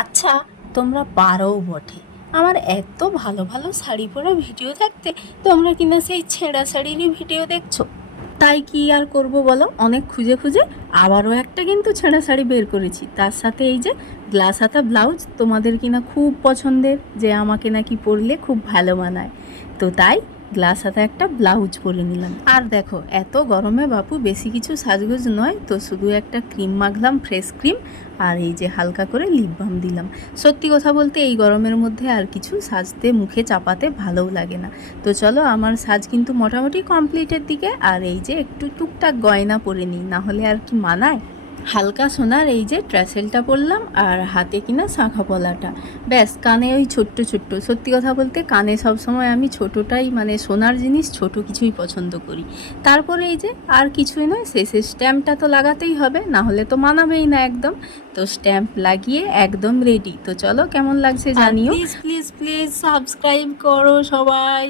আচ্ছা, তোমরা পারোও বটে। আমার এত ভালো ভালো শাড়ি পরা ভিডিও থাকতে তোমরা কিনা সেই ছেঁড়া শাড়িরই ভিডিও দেখছো। তাই কি আর করব বলো, অনেক খুঁজে খুঁজে আবারও একটা কিন্তু ছেঁড়া শাড়ি বের করেছি। তার সাথে এই যে গ্লাস হাতা ব্লাউজ, তোমাদের কিনা খুব পছন্দের, যে আমাকে নাকি পরলে খুব ভালো মানায়। তো তাই গ্লাস হাতা একটা ব্লাউজ পরে নিলাম। আর দেখো, এত গরমে বাপু বেশি কিছু সাজগোজ নয়, তো শুধু একটা ক্রিম মাখলাম, ফ্রেশ ক্রিম, আর এই যে হালকা করে লিপ বাম দিলাম। সত্যি কথা বলতে এই গরমের মধ্যে আর কিছু সাজতে মুখে চাপাতে ভালোও লাগে না। তো চলো, আমার সাজ কিন্তু মোটামুটি কমপ্লিটের দিকে। আর এই যে একটু টুকটাক গয়না পরে নিই, না হলে আর কি মানায়। হালকা সোনার এই যে ট্র্যাসেলটা পরলাম, আর হাতে কিনা শাঁখা পলাটা, ব্যাস। কানে ওই ছোট্ট ছোট্ট, সত্যি কথা বলতে কানে সবসময় আমি ছোটোটাই, মানে সোনার জিনিস ছোট কিছুই পছন্দ করি। তারপরে এই যে আর কিছুই নয়, শেষে স্ট্যাম্পটা তো লাগাতেই হবে, না হলে তো মানাবেই না একদম। তো স্ট্যাম্প লাগিয়ে একদম রেডি। তো চলো, কেমন লাগছে জানিও। প্লিজ প্লিজ প্লিজ সাবস্ক্রাইব করো সবাই।